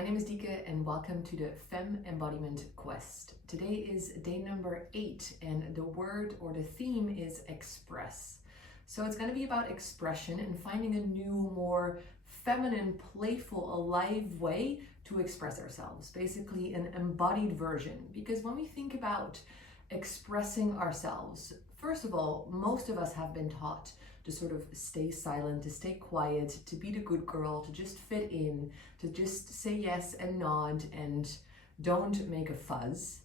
My name is Dika and welcome to the Femme Embodiment Quest. Today is day number 8 and the word or the theme is express. So it's going to be about expression and finding a new, more feminine, playful, alive way to express ourselves. Basically an embodied version, because when we think about expressing ourselves, first of all, most of us have been taught to sort of stay silent, to stay quiet, to be the good girl, to just fit in, to just say yes and nod and don't make a fuzz.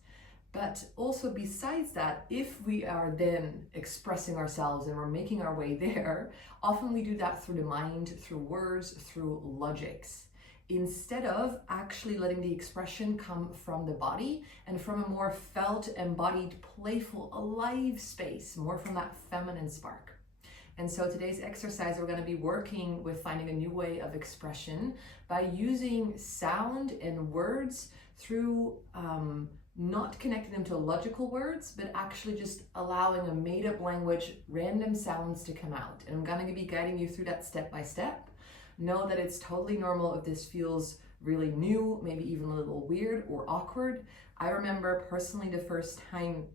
But also besides that, if we are then expressing ourselves and we're making our way there, often we do that through the mind, through words, through logics, instead of actually letting the expression come from the body and from a more felt, embodied, playful, alive space, more from that feminine spark. And so today's exercise, we're going to be working with finding a new way of expression by using sound and words through not connecting them to logical words, but actually just allowing a made-up language, random sounds to come out. And I'm going to be guiding you through that step by step. Know that it's totally normal if this feels really new, maybe even a little weird or awkward. I remember personally the first time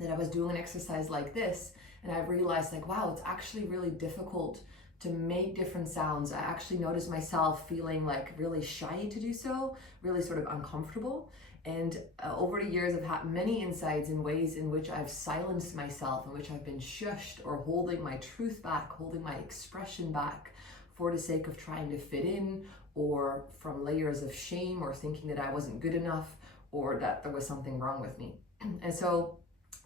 that I was doing an exercise like this, and I realized like, wow, it's actually really difficult to make different sounds. I actually noticed myself feeling like really shy to do so, really sort of uncomfortable. And over the years, I've had many insights in ways in which I've silenced myself, in which I've been shushed or holding my truth back, holding my expression back for the sake of trying to fit in, or from layers of shame or thinking that I wasn't good enough or that there was something wrong with me. And so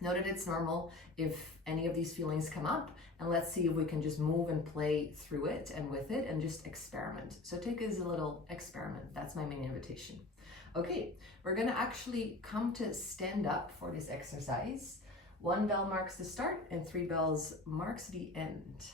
know that it's normal if any of these feelings come up, and let's see if we can just move and play through it and with it and just experiment. So take it as a little experiment. That's my main invitation. Okay, we're gonna actually come to stand up for this exercise. 1 bell marks the start and 3 bells marks the end.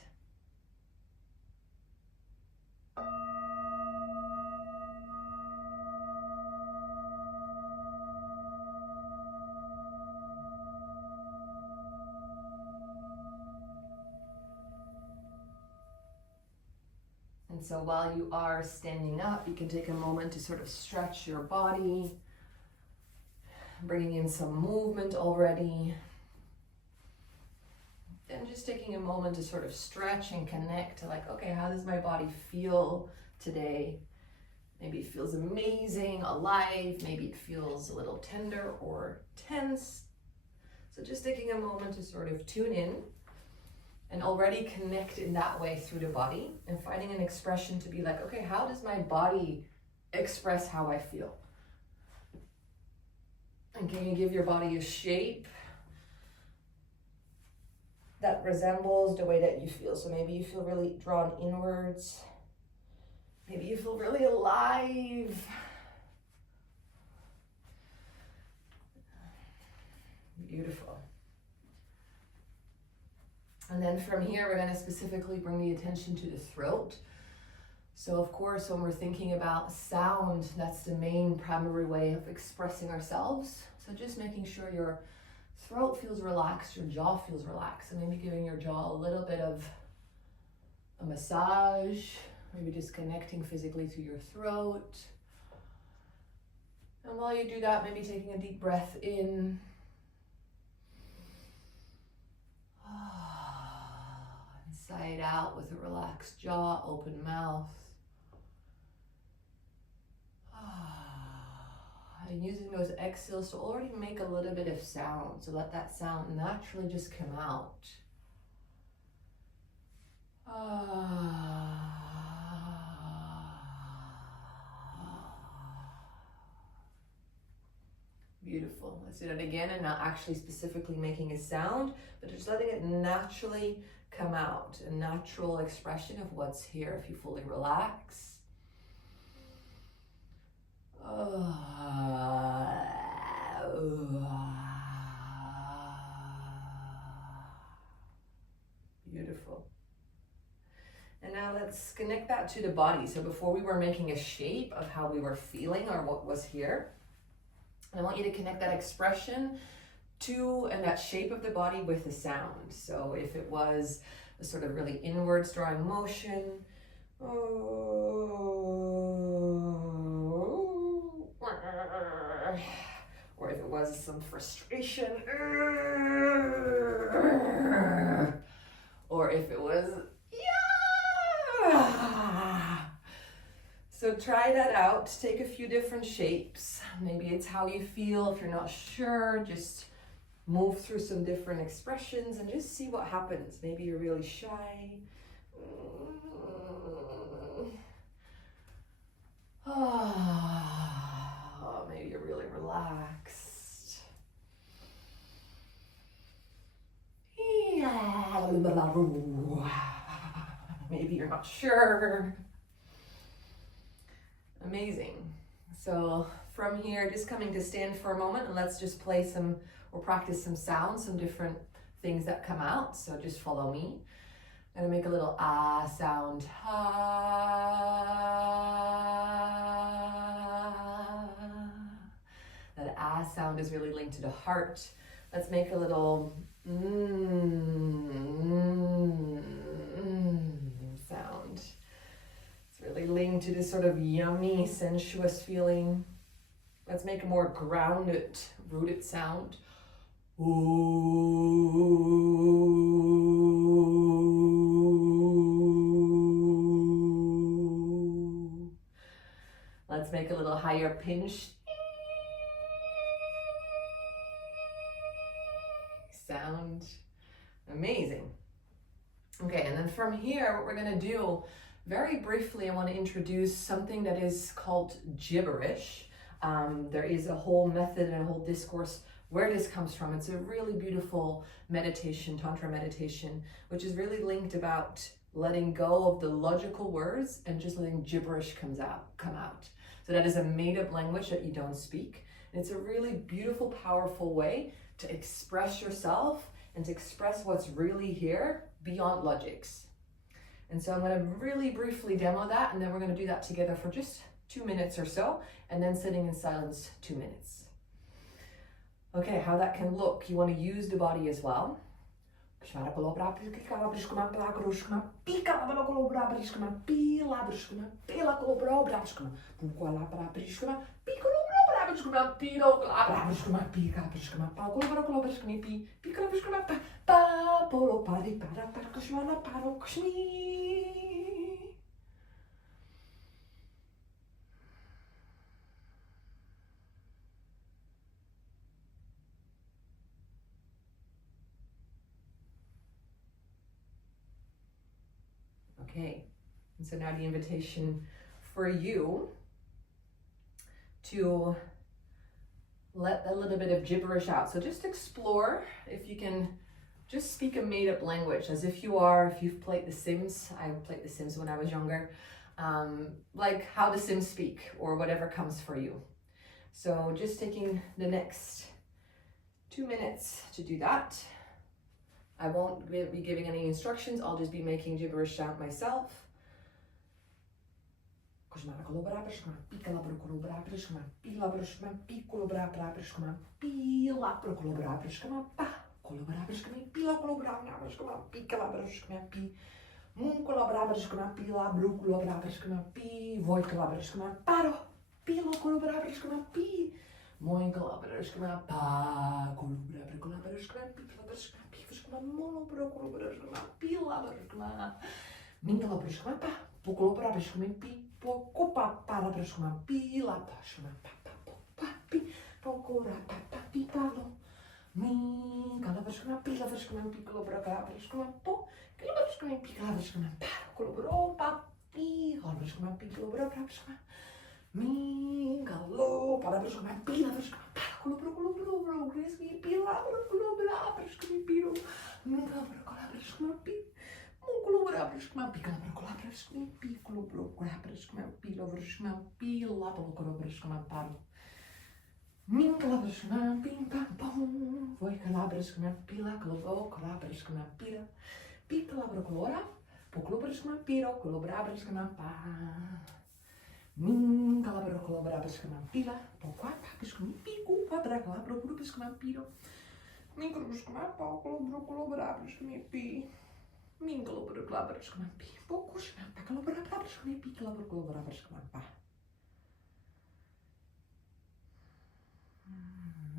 And so while you are standing up, you can take a moment to sort of stretch your body, bringing in some movement already. Then just taking a moment to sort of stretch and connect to like, okay, how does my body feel today? Maybe it feels amazing, alive. Maybe it feels a little tender or tense. So just taking a moment to sort of tune in and already connect in that way through the body and finding an expression to be like, okay, how does my body express how I feel? And can you give your body a shape that resembles the way that you feel? So maybe you feel really drawn inwards. Maybe you feel really alive. Beautiful. And then from here, we're going to specifically bring the attention to the throat. So of course, when we're thinking about sound, that's the main primary way of expressing ourselves. So just making sure your throat feels relaxed, your jaw feels relaxed. So maybe giving your jaw a little bit of a massage, maybe just connecting physically to your throat. And while you do that, maybe taking a deep breath in. Side out with a relaxed jaw, open mouth. And using those exhales to already make a little bit of sound. So let that sound naturally just come out. Beautiful. Let's do that again, and not actually specifically making a sound, but just letting it naturally come out, a natural expression of what's here if you fully relax. Beautiful. And now let's connect that to the body. So before we were making a shape of how we were feeling or what was here, I want you to connect that expression to and that shape of the body with the sound. So if it was a sort of really inwards drawing motion, frustration, or if it was, yeah. So try that out. Take a few different shapes. Maybe it's how you feel. If you're not sure, just move through some different expressions and just see what happens. Maybe you're really shy. Oh, maybe you're really relaxed. Maybe you're not sure. Amazing. So from here, just coming to stand for a moment, and let's just play some or practice some sounds, some different things that come out. So just follow me. I'm gonna make a little ah sound. Ah. That ah sound is really linked to the heart. Let's make a little sound. It's really linked to this sort of yummy, sensuous feeling. Let's make a more grounded, rooted sound. Ooh. Let's make a little higher pitch sound. Amazing. Okay, and then from here, what we're gonna do, very briefly, I want to introduce something that is called gibberish. There is a whole method and a whole discourse where this comes from. It's a really beautiful meditation, tantra meditation, which is really linked about letting go of the logical words and just letting gibberish come out. So that is a made-up language that you don't speak. And it's a really beautiful, powerful way to express yourself and to express what's really here beyond logics. And so I'm going to really briefly demo that, and then we're going to do that together for just 2 minutes or so, and then sitting in silence 2 minutes. Okay, how that can look. You want to use the body as well. Okay, and so now the invitation for you to let a little bit of gibberish out. So just explore if you can just speak a made-up language as if you've played The Sims. I played The Sims when I was younger. Like how The Sims speak or whatever comes for you. So just taking the next 2 minutes to do that. I won't be giving any instructions, I'll just be making gibberish sound myself. Mooi kolaborerskama pa kolaborerskama pila monobrokolobroskama pila mingalabrskama pa pokolobrabskama pi pokopa parabroskama pila paskama pa pi pokora pa pi palo mingalabrskama pila brskama pikolobrabskama po kolobrskama pikalabrskama pa kolobro pa pi kolobrskama pikolobrabskama Mingalo, parabrskama pila brskama kolobro greski pila brskama piro mingalabrskama pi kolobrobrskama pikalabrskama pi kolobrobrskama pila brskama pila kolobrobrskama paro mingalabrskama pim pam pom voi kalabrskama pila kolobrobrskama pila pikalabrkolora pokolobrskama piro kolobrobrskama pa Min calabra colaborabascama pila, poquata, piscami pico, quadra calabra grupascama piro. Min cruscama pau colaborabascama pi. Min colaborabascama pi, pocuscama, colaborabascama pi, colaborabascama pa.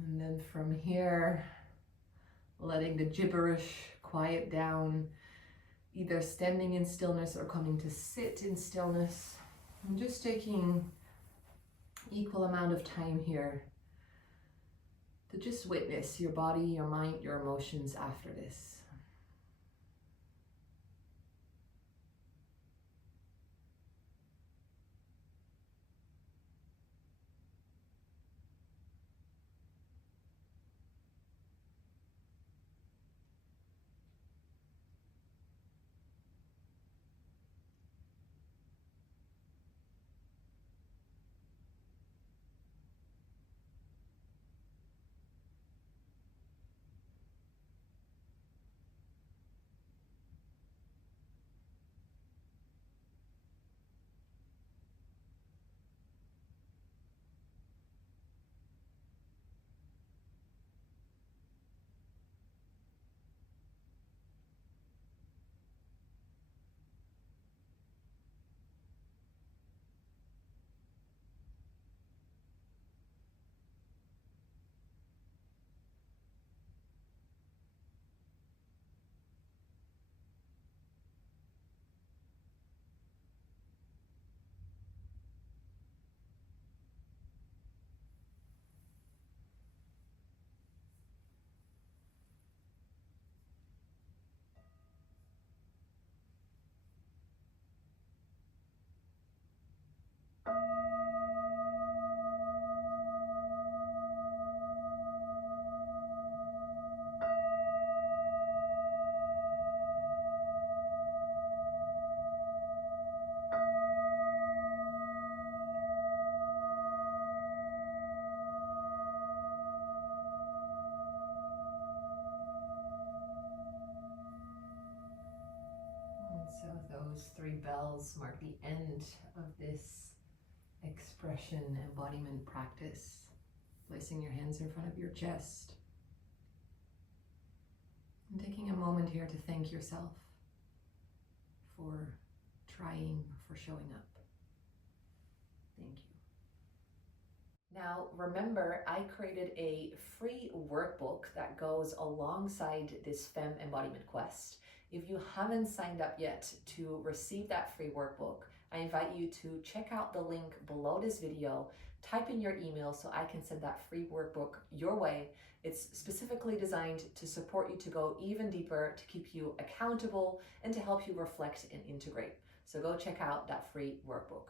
And then from here, letting the gibberish quiet down, either standing in stillness or coming to sit in stillness. I'm just taking equal amount of time here to just witness your body, your mind, your emotions after this. So those 3 bells mark the end of this expression embodiment practice. Placing your hands in front of your chest. And taking a moment here to thank yourself for trying, for showing up. Thank you. Now remember, I created a free workbook that goes alongside this Femme embodiment quest. If you haven't signed up yet to receive that free workbook, I invite you to check out the link below this video, type in your email so I can send that free workbook your way. It's specifically designed to support you to go even deeper, to keep you accountable, and to help you reflect and integrate. So go check out that free workbook.